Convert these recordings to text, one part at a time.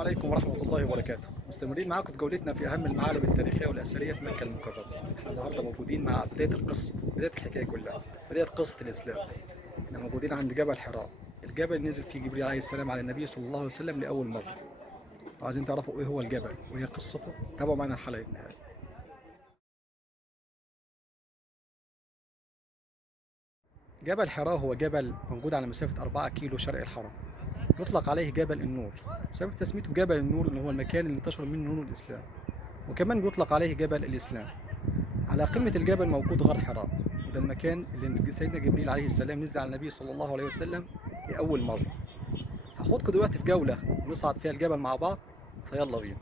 عليكم ورحمة الله وبركاته. مستمرين معاكم في جولتنا في أهم المعالم التاريخية والأثرية في مكة المكرمة. احنا النهاردة موجودين مع بداية القصة، بداية الحكاية كلها، بداية قصة الإسلام. احنا موجودين عند جبل حراء، الجبل اللي نزل فيه جبريل عليه السلام على النبي صلى الله عليه وسلم لأول مرة. وعايزين تعرفوا إيه هو الجبل وإيه قصته؟ تابعوا معنا الحلقة النهائية. جبل حراء هو جبل موجود على مسافة 4 كيلو شرق الحرم. يطلق عليه جبل النور بسبب تسميته جبل النور، اللي هو المكان اللي انتشر منه نور الإسلام. وكمان بيطلق عليه جبل الإسلام. على قمة الجبل موجود غار حراء، وده المكان اللي سيدنا جبريل عليه السلام نزل على النبي صلى الله عليه وسلم لأول مرة. هاخدكم دلوقتي في جولة ونصعد فيها الجبل مع بعض، فيلا بينا.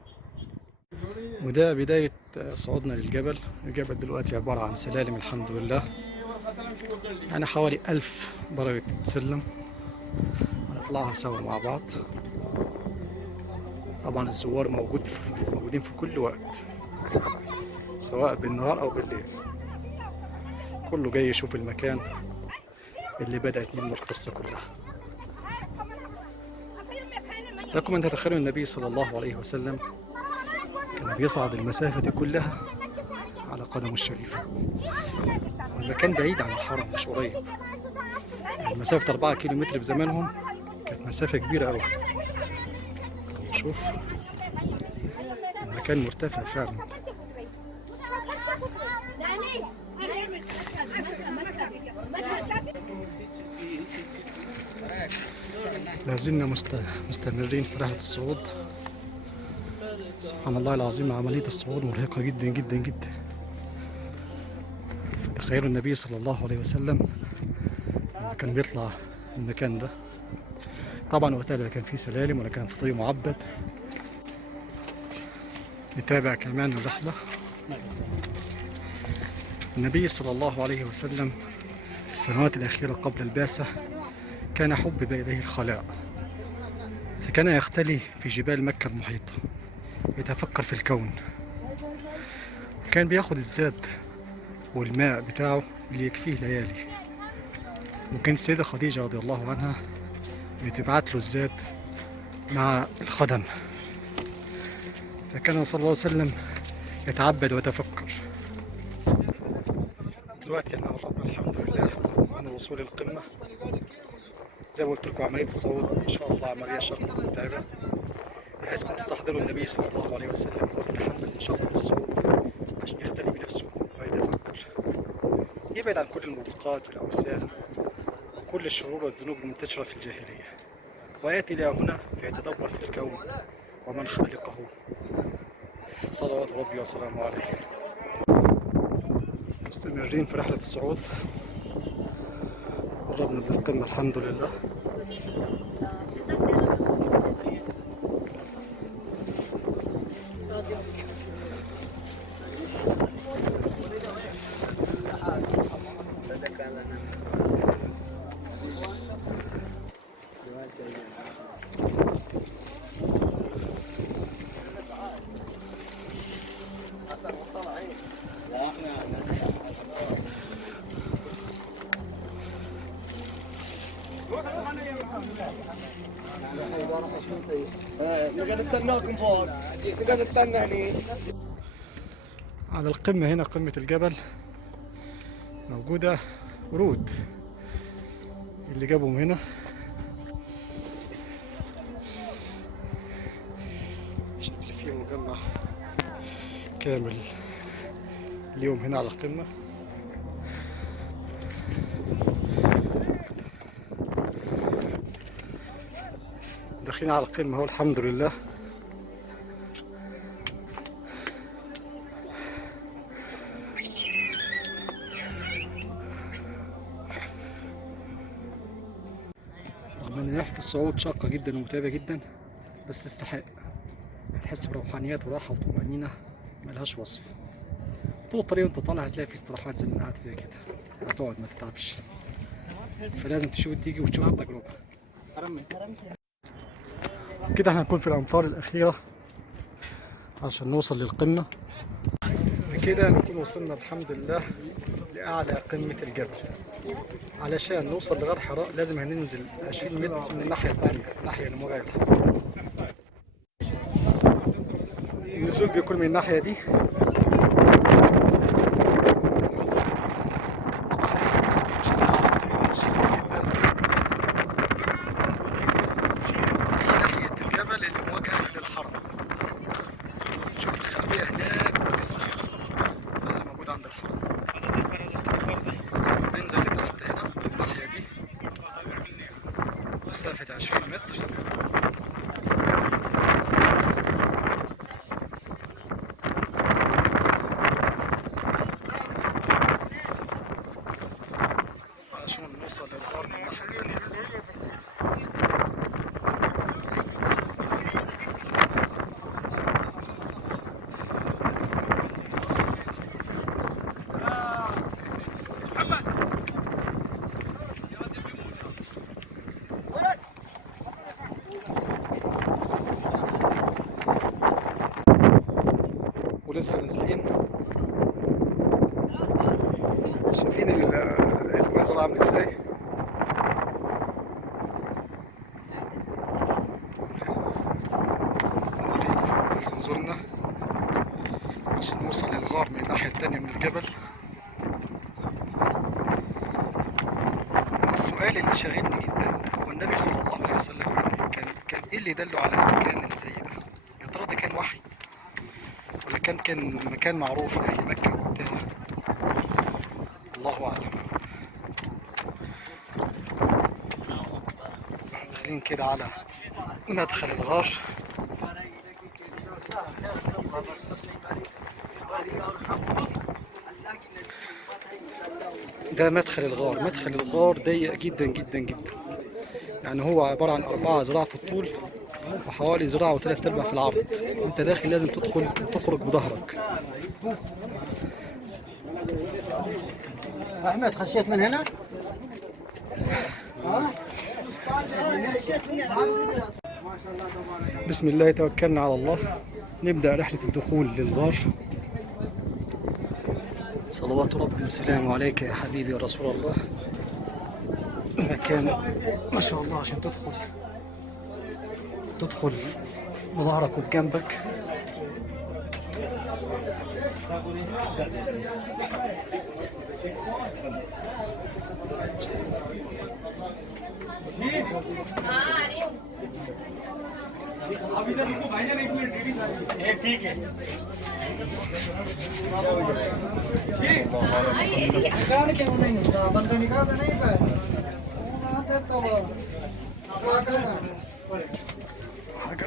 وده بداية صعودنا للجبل. الجبل دلوقتي عبارة عن سلالم الحمد لله، يعني حوالي 1000 درجة سلم هنطلعها سوا مع بعض. طبعا الزوار موجودين في كل وقت، سواء بالنهار أو بالليل. كله جاي يشوف المكان اللي بدأت منه القصة كلها. لكم أن تتخيلوا النبي صلى الله عليه وسلم كان بيصعد المسافة دي كلها على قدمه الشريفة، والمكان بعيد عن الحرم مش قريب. مسافة 4 كيلو متر في زمانهم كانت مسافة كبيرة أوي. شوف المكان مرتفع فعلا. لازلنا مستمرين في رحلة الصعود. سبحان الله العظيم، عملية الصعود مرهقة جدا جدا جدا. تخيلوا النبي صلى الله عليه وسلم كان بيطلع المكان ده. طبعا وقتها لا كان فيه سلالم ولا كان فيه طريق معبد. نتابع كمان الرحلة. النبي صلى الله عليه وسلم في السنوات الأخيرة قبل البعثة كان حبب إليه الخلاء، فكان يختلي في جبال مكة المحيطة يتفكر في الكون. كان بياخد الزاد والماء بتاعه اللي يكفيه ليالي، وكانت السيدة خديجة رضي الله عنها بتبعت له الزاد مع الخدم. فكان صلى الله عليه وسلم يتعبد ويتفكر. دلوقتي احنا قربنا الحمد لله من الوصول للقمة. زي ما قلت لكم عملية الصعود إن شاء الله عملية شاقة ومتعبة، بحيث تستحضروا النبي صلى الله عليه وسلم ويتحمل مشقة الصعود عشان يختلي بنفسه ويتفكر، يبعد عن كل الموبقات والأوثان وكل الشرور والذنوب المنتشرة في الجاهلية، ويأتي إلى هنا فيتدبر في الكون ومن خالقه، صلوات ربي وسلامه عليه. مستمرين في رحلة الصعود، قربنا من القمة الحمد لله. نقعد نستناكم فوق، نقعد نستنى هني. على القمة هنا، قمة الجبل، موجودة ورود اللي جابهم هنا. شكل فيه مجمع كامل اليوم هنا على القمة. داخلين على القمة اهو الحمد لله. رغم ان رحلة الصعود شاقة جدا ومتعبة جدا، بس تستحق. هتحس بروحانيات وراحة وطمأنينة ملهاش وصف. طول الطريق وانت طالع هتلاقي في استراحات زي ما قاعد فيها كده، هتقعد ما تتعبش. فلازم تيجي وتشوف التجربة. كده احنا هنكون في الأمطار الأخيرة عشان نوصل للقمة. بكده نكون وصلنا الحمد لله لأعلى قمة الجبل. علشان نوصل لغار حراء لازم هننزل 20 متر من الناحية التانية، الناحية اللي موجهة للحرم. النزول بيكون من الناحية دي. ناحية الجبل اللي مواجهة للحرم. شوف الخلفية هناك والتسخير اللي موجود عند الحرم. ننزل لتحت هنا الناحية دي مسافة 20 متر. عشان نوصل للغار من الناحية التانية. ولسه نازلين. شايفين المنظر عامل ازاي؟ في نزولنا عشان نوصل للغار من الناحية التانية من الجبل. السؤال اللي شاغلني جدا هو النبي صلى الله عليه وسلم كان ايه اللي يدله على المكان اللي زي ده؟ يا ترى ده كان وحي ولا كان مكان معروف لأهل مكة وقتها؟ الله أعلم. داخلين كده على مدخل الغار. ده مدخل الغار. مدخل الغار ضيق جدا جدا جدا، يعني هو عبارة عن 4 ذراع في الطول وحوالي ذراع و3 أرباع في العرض. انت داخل لازم تدخل تخرج بظهرك. احمد خشيت من هنا؟ بسم الله توكلنا على الله. نبدأ رحلة الدخول للغار. صلوات ربي وسلامه عليك يا حبيبي يا رسول الله. مكان ما شاء الله عشان تدخل بظهرك وبجنبك. ठीक है बंदा निकाल नहीं पाया। حاجة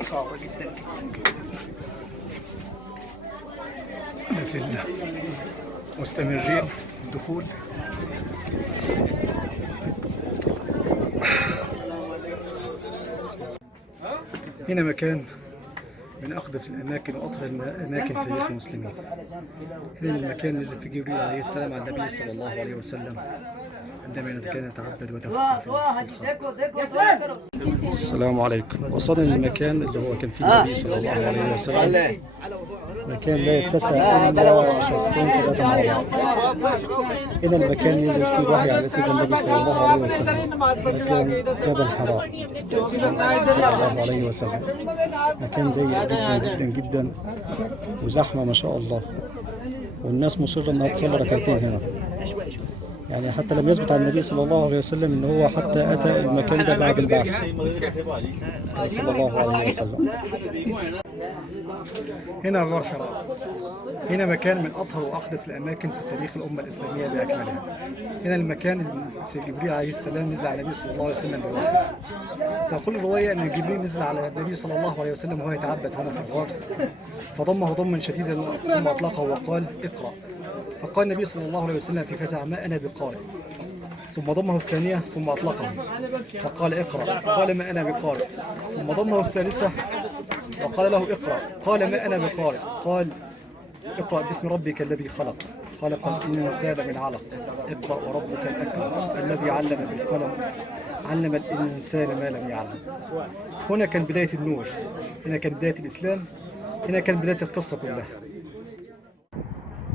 صعبة جدا جدا جدا. لازلنا مستمرين في الدخول. هنا مكان من أقدس الأماكن وأطهر الأماكن في تاريخ المسلمين. هنا المكان نزل فيه جبريل عليه السلام على النبي صلى الله عليه وسلم عندما كان يتعبد ويتفكر في الخلق. السلام عليكم. وصلنا للمكان اللي هو كان فيه النبي صلى الله عليه وسلم. مكان لا يتسع إلا شخصين 3 مع بعض. هنا المكان ينزل فيه وحي على سيدنا النبي صلى الله عليه وسلم. مكان جبل حراء صلى الله عليه وسلم. مكان ضيق جدا جدا جدا وزحمة ما شاء الله، والناس مصرة انها تصلي ركعتين هنا. يعني حتى لم يثبت عن النبي صلى الله عليه وسلم ان هو حتى اتى المكان ده بعد البعث صلى الله عليه وسلم. هنا غار حراء. هنا مكان من اطهر واقدس الاماكن في تاريخ الامه الاسلاميه باكملها. هنا المكان اللي جبريل عليه السلام نزل على النبي صلى الله عليه وسلم بوحي. تقول الروايه ان جبريل نزل على النبي صلى الله عليه وسلم وهو يتعبد هنا في الغار، فضمه ضما شديدا ثم اطلقه وقال اقرا. فقال النبي صلى الله عليه وسلم في فزع ما انا بقارئ. ثم ضمه الثانيه ثم اطلقه فقال اقرا. قال ما انا بقارئ. ثم ضمه الثالثه وقال له اقرا. قال ما انا بقارئ. قال اقرا باسم ربك الذي خلق الانسان من علق. اقرا وربك الاكرم الذي علم بالقلم علم الانسان ما لم يعلم. هنا كان بدايه النور، هنا كان بدايه الاسلام، هنا كان بدايه القصه كلها.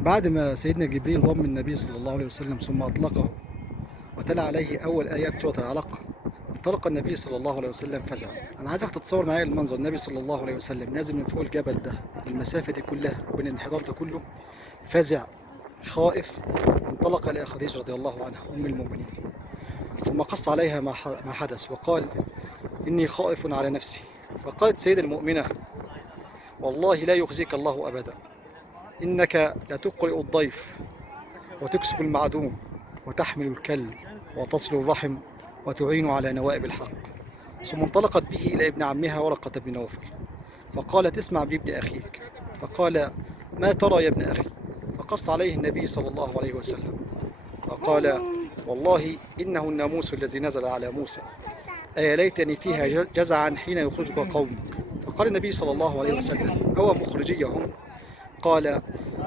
بعد ما سيدنا جبريل ضم النبي صلى الله عليه وسلم ثم اطلقه وتلا عليه اول ايات سوره العلق، انطلق النبي صلى الله عليه وسلم فزع. انا عايزك تتصور معايا المنظر، النبي صلى الله عليه وسلم نازل من فوق الجبل ده، المسافه دي كلها وبين الانحدار ده كله، فزع خائف. انطلق الى خديجه رضي الله عنها ام المؤمنين، ثم قص عليها ما حدث وقال: اني خائف على نفسي. فقالت سيدة المؤمنه: والله لا يخزيك الله ابدا، انك لتقرئ الضيف وتكسب المعدوم وتحمل الكل وتصل الرحم وتعين على نوائب الحق. ثم انطلقت به إلى ابن عمها ورقة بن نوفل، فقالت: اسمع بابن أخيك. فقال: ما ترى يا ابن أخي؟ فقص عليه النبي صلى الله عليه وسلم، فقال: والله إنه الناموس الذي نزل على موسى، أيا ليتني فيها جزعا حين يخرجك قوم. فقال النبي صلى الله عليه وسلم: أو مخرجيهم؟ قال: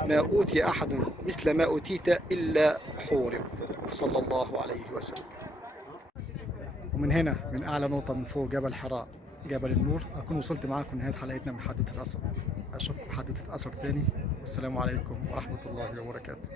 ما أوتي أحد مثل ما أوتيت إلا حورب، صلى الله عليه وسلم. ومن هنا، من أعلى نقطة من فوق جبل حراء، جبل النور، أكون وصلت معاكم لنهاية حلقتنا من حادثة الأسر. أشوفكم حادثة أسر تاني، والسلام عليكم ورحمة الله وبركاته.